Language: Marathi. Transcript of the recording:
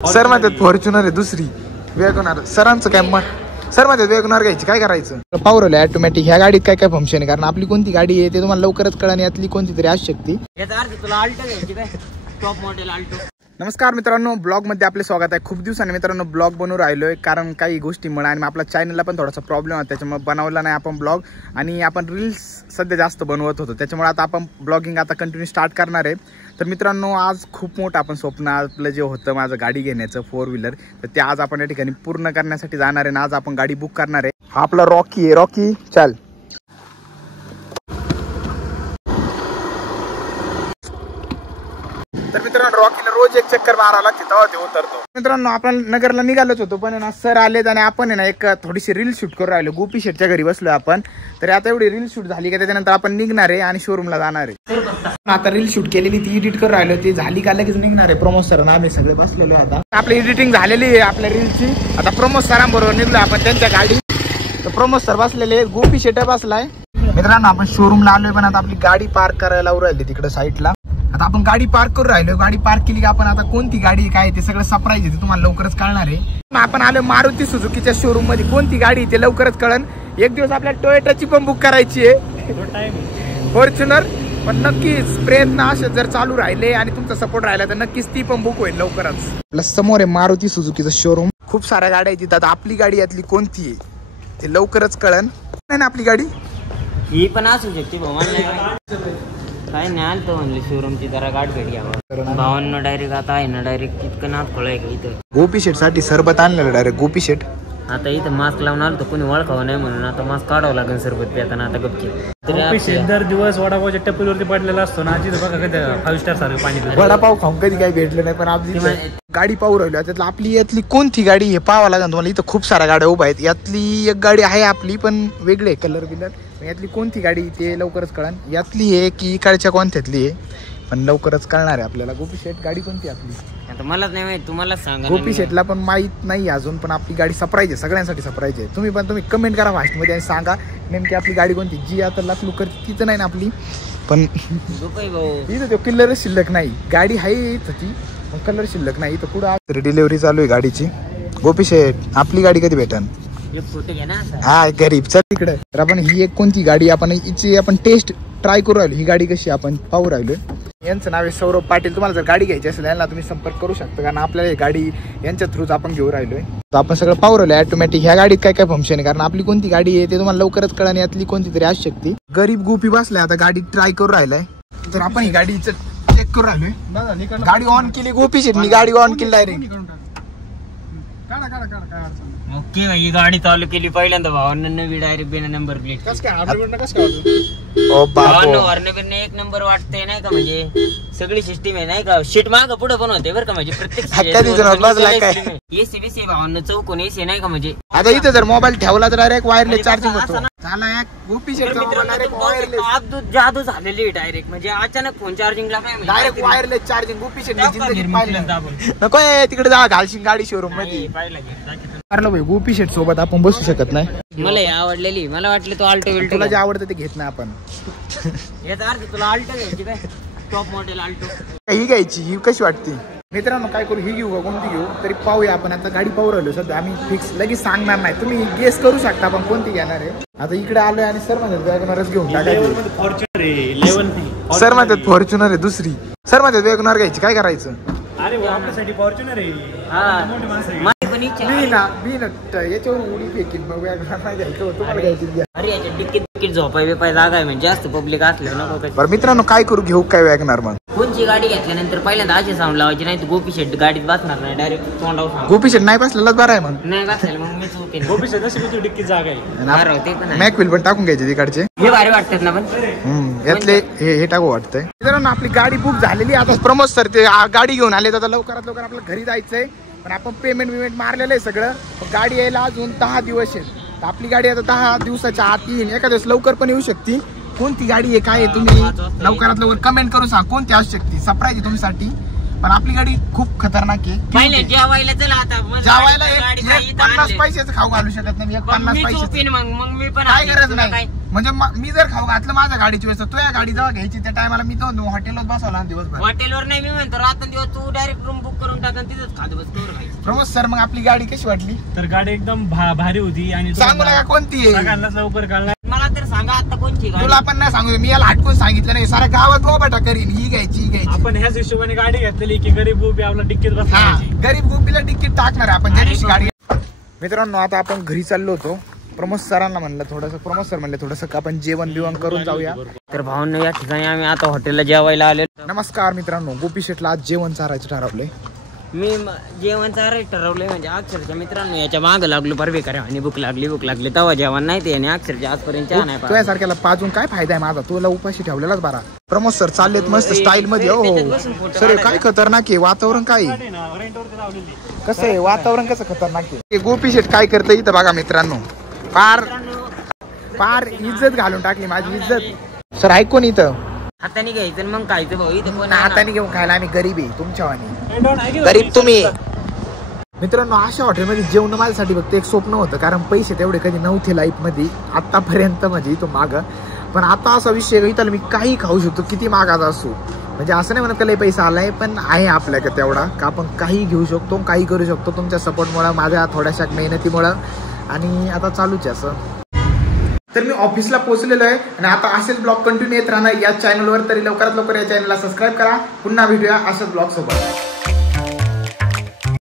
सर म्हणतात फॉर्च्युनर आहे दुसरी वेगनर. सरांचं काय सर म्हणतात वेगनर घ्यायची, काय करायचं? पावरले ऑटोमॅटिक ह्या गाडीत काय काय फंक्शन आहे, कारण आपली कोणती गाडी आहे ते तुम्हाला लवकरच कळण. यातली कोणती तरी असू शकते. नमस्कार मित्रांनो, ब्लॉग मध्ये आपले स्वागत आहे. खूप दिवसांनी मित्रांनो ब्लॉग बनवून राहिलोय, कारण काही गोष्टीमुळे आणि आपल्या चॅनलला पण थोडासा प्रॉब्लेम होता, त्याच्यामुळे बनवला नाही आपण ब्लॉग. आणि आपण रील्स सध्या जास्त बनवत होतो, त्याच्यामुळे आता आपण ब्लॉगिंग आता कंटिन्यू स्टार्ट करणार आहे. तर मित्रांनो, आज खूप मोठं आपण स्वप्न आपलं जे होतं माझं गाडी घेण्याचं 4 व्हीलर, तर ते आज आपण या ठिकाणी पूर्ण करण्यासाठी जाणार आहे. आज आपण गाडी बुक करणार आहे. हा आपला रॉकी आहे. रॉकी चल. तर मित्रांनो, रॉकीला रोज एक चक्कर मारावं लागते तेव्हा ते उतरतो. मित्रांनो, आपण नगरला निघालोच होतो, पण ना सर आलेत आणि आपण आहे ना एक थोडीशी रील शूट करून राहिलो. गोपी शेटच्या घरी बसलोय आपण. तर आता एवढी रील शूट झाली का त्याच्यानंतर आपण निघणार आहे आणि शोरूमला जाणार आहे. आता रील शूट केलेली ती एडिट करून राहिलो, ती झाली का लगेच निघणार आहे. प्रमोद सर आम्ही सगळे बसलेलो आहे. आता आपली एडिटिंग झालेली आहे आपल्या रीलची. आता प्रमोद सरांबरोबर निघलो आपण त्यांच्या गाडी. तर प्रमोद सर बसलेले, गोपी शेट बसलाय. मित्रांनो, आपण शोरूमला आलोय, पण आता आपली गाडी पार्क करायला राहिली तिकडे साईडला. आता आपण गाडी पार्क करून राहिलो. गाडी पार्क केली का आपण आता कोणती गाडी काय ते सगळं सरप्राईज आहे, ते तुम्हाला लवकरच कळणार आहे. आपण आलो मारुती सुझुकीच्या शोरूम मध्ये. कोणती गाडी ते लवकरच कळन. एक दिवस आपल्याला टोयोटाची पण बुक करायची आहे, फॉर्च्युनर. पण नक्कीच प्रयत्न असे जर चालू राहिले आणि तुमचा सपोर्ट राहिला तर नक्कीच ती पण बुक होईल लवकरच. आपल्या समोर आहे मारुती सुझुकीचं शोरूम. खूप साऱ्या गाड्या आहेत. आता आपली गाडी यातली कोणती आहे ते लवकरच कळन. नाही ना आपली गाडी ही पण असू शकते. काय नाही आलतो म्हणले शोरूमची जरा गाठ भेट घ्यावा. भावांना डायरेक्ट आता आहे ना डायरेक्ट इतकं नाथ खोळाय का इथं. गोपी शेट साठी सरबत आणलेलं डायरेक्ट. गोपी शेट आता इथं मास्क लावून आलो तर कोणी ओळखावं नाही म्हणून आता मास्क काढावं लागेल सरबत पिताना. आता गपची दर दिवस वडापावच्या टपरीवरती पडलेला असतो ना. आजी बघा कधी 5 स्टार सारखं पाणी. वडापाव खाऊन कधी काही भेटलं नाही, पण आपली गाडी पाहू राहिलो. त्यातलं आपली यातली कोणती गाडी हे पाहावं लागेल तुम्हाला. इथं खूप साऱ्या गाड्या उभ्या आहेत. यातली एक गाडी आहे आपली, पण वेगळे कलर बिलर. यातली कोणती गाडी ते लवकरच कळण. यातली आहे की इकडच्या कोणत्यातली आहे, पण लवकरच कळणार आहे आपल्याला. गोपी शेट गाडी कोणती आपली आता मलाच नाही माहिती, तुम्हालाच सांगा. गोपी शेटला पण माहित नाही अजून, पण आपली गाडी सरप्राईज आहे, सगळ्यांसाठी सरप्राईज आहे. तुम्ही कमेंट करा फास्टमध्ये आणि सांगा नेमकी आपली गाडी कोणती. जी आता लाकलू करते तिथं नाही ना आपली, पण इथं तो कलर शिल्लक नाही. गाडी आहे इथं ती, पण कलर शिल्लक नाही. इथं पुढे डिलिव्हरी चालू आहे गाडीची. गोपी शेट आपली गाडी कधी भेटन? हा गरीब चल तिकडे. तर आपण ही एक कोणती गाडी आपण हिची आपण टेस्ट ट्राय करू राहिलो. ही गाडी कशी आपण पाहू राहिलोय. यांचं नाव आहे सौरभ पाटील. तुम्हाला जर गाडी घ्यायची असेल यांना तुम्ही संपर्क करू शकता, कारण आपल्याला गाडी यांच्या थ्रूच आपण घेऊ राहिलोय. तर आपण सगळं पाहू राहिलो ऑटोमॅटिक. ह्या गाडीत काय काय फंक्शन आहे, कारण आपली कोणती गाडी आहे ते तुम्हाला लवकरच कळण. यातली कोणती तरी असू शकते. गरीब गोपी बसलाय आता गाडी ट्राय करू राहिलाय. तर आपण ही गाडी चेक करू राहिलोय. गाडी ऑन केली गोपी शेटनी, गाडी ऑन केली डायरेक्ट. ओके भाई, गाडी चालू केली पहिल्यांदा भावांना नवी डायरेक्ट बिना नंबर प्लेट. हॉर्न एक नंबर वाटतंय नाही का, म्हणजे सगळी सिस्टीम आहे नाही का. शीट माग पुढे पण होते बरं का, म्हणजे प्रत्येक एसी भावांना चौकोन एसी नाही का. म्हणजे आता इथे जर मोबाईल ठेवला तर डायरेक्ट वायरलेस चार्जिंग होतो. जादू झालेली डायरेक्ट, म्हणजे अचानक फोन चार्जिंगला काय डायरेक्ट वायरलेस चार्जिंग. गोपी शेट नको तिकडे जा घालशील गाडी शोरूम मध्ये. कारण भाई गोपी शेट सोबत आपण बसू शकत नाही. मला आवडलेली, मला वाटलं तो आल्टो विल्टो. तुला जे आवडतं ते घेत नाही आपण. याचा अर्थ तुला आल्टो घ्यायची काय, टॉप मॉडेल आल्टो ही घ्यायची. ही कशी वाटते मित्रांनो? काय करू, ही घेऊ का कोणती घेऊ तरी पाहूया आपण. आता गाडी पाहू राहिलो सध्या आम्ही, फिक्स लगेच सांगणार नाही. तुम्ही गेस करू शकता आपण कोणती घेणार आहे. आता इकडे आलोय आणि सर म्हणतात वॅगनरच घेऊन टाकायची. सर म्हणतात फॉर्च्युनर आहे दुसरी. सर म्हणतात वॅगनर घ्यायची, काय करायचं? अरे आपल्यासाठी फॉर्च्युनर आहे. याच्यावर उडी फेकील मग वॅगनर नाही घ्यायचं. तुम्हाला घ्यायची. अरे याच्या डिक्कीत झोपाय बिपाय जागा आहे, म्हणजे जास्त पब्लिक असलं नको. बरं मित्रांनो, काय करू, घेऊ काय वॅगनर? मग कोणची गाडी घेतल्यानंतर पहिल्यांदा अशी साऊंड लावायची, नाही तर गोपी शेट गाडीत बसणार नाही, डायरेक्ट तोंडावर. गोपी शेट नाही बसलेलाच बरं आहे. मग नाही बसलेलं मग मी चुकेन. गोपी शेट अशी डिक्कीत जागा आहे. मॅकविल पण टाकून घ्यायचे तिकडचे. हे भारी वाटतात ना पण यातले हे टाकू वाटतंय. मित्रांनो, आपली गाडी बुक झालेली. आता प्रमोद सर ते गाडी घेऊन आले. आता लवकरात लवकर आपल्या घरी जायचंय, पण आपण पेमेंट मारलेलं आहे सगळं. गाडी यायला अजून 10 दिवस आहेत. तर आपली गाडी आता 10 दिवसाच्या आत येईल. एका दिवस लवकर पण येऊ शकते. कोणती गाडी आहे काय आहे तुम्ही लवकरात लवकर कमेंट करून सांगा कोणती असू शकते. सरप्राईज आहे तुमच्यासाठी. पण आपली गाडी खूप खतरनाक आहे. पहिले जेवायला चला आता जेवायला 50 पैशाचं खाऊ घालू शकत नाही. 50 पैसे मग मी पण काय गरज नाही. म्हणजे मी जर खाऊ घातलं माझ्या गाडीची व्यवस्था, तू या गाडी जेव्हा घ्यायची त्या टायमाला मी तो हॉटेलवर बसवला दिवसभर. हॉटेलवर नाही, मी म्हणतो रात्र दिवस तू डायरेक्ट रूम बुक करून टाक आणि तिथंच खात बस. प्रमोद सर, मग आपली गाडी कशी वाटली? तर गाडी एकदम भारी होती. आणि सांगू नका कोणती आहे, सगळ्यांना लवकर कळला. मला तर सांगा आता कोणची गाडी. तुला पण नाही सांगू, मी याला हटकून सांगितलं नाही. साऱ्या गावात बोबाटा करीन, ही घ्यायची. आपण ह्याच हिशोबाने गाडी घेतलेली की गरीब गोपी आपला डिक्कीत बसला. गरीब गोपीला तिकीट टाकणार आपण ज्या दिवशी गाडी. मित्रांनो, आता आपण घरी चाललो होतो. प्रमोद सरांना म्हणलं प्रमोद सर म्हणले थोडंसं आपण जेवण बिवण करून जाऊया. तर भावांनो, या ठिकाणी आम्ही आता हॉटेलला जेवायला आले. नमस्कार मित्रांनो, गोपी शेटला आज जेवण चारायचं ठरवलंय. मी जेवण चारायचं ठरवलंय म्हणजे अक्षरशः मित्रांनो याच्या मागं लागलो पर बेकार आणि भूक लागली तेव्हा जेवण नाही ते आणि अक्षरशः आजपर्यंत चहा नाही. तुझ्यासारख्याला पाजून काय फायदा आहे माझा, तुला उपाशी ठेवलेलाच बरा. प्रमोद सर चाललेत मस्त स्टाईल मध्ये. हो सर, काय खतरनाक आहे वातावरण. काय कसं आहे वातावरण, कसं खतरनाक आहे. गोपी शेट काय करतं इथं बघा मित्रांनो. फार इज्जत घालून टाकली माझी इज्जत. सर ऐकून इथं हाताने घ्यायचं मग खायचं भाऊ. इथं कोण हाताने घेऊन खायला आम्ही गरीब आहे तुमच्यावानी. गरीब तुम्ही. मित्रांनो, अशा हॉटेलमध्ये जेवण माझ्यासाठी फक्त एक स्वप्न होतं, कारण पैसे तेवढे कधी नव्हते लाईफ मध्ये आतापर्यंत. म्हणजे इथं मागं पण आता असा विषय इथं मी काही खाऊ शकतो, किती मागाचा असो. म्हणजे असं नाही म्हणत लय पैसा आलाय, पण आहे आपल्याकडे तेवढा का आपण काही घेऊ शकतो, काही करू शकतो तुमच्या सपोर्टमुळे, माझ्या थोड्याशा मेहनतीमुळे. आणि आता चालूच आहे असं. तर मी ऑफिसला पोहोचलेलो आहे आणि आता असेच ब्लॉग कंटिन्यू येत राहणार या चॅनलवर. तरी लवकरात लवकर या चॅनलला सबस्क्राईब करा. पुन्हा भेटूया अशाच ब्लॉग सोबत.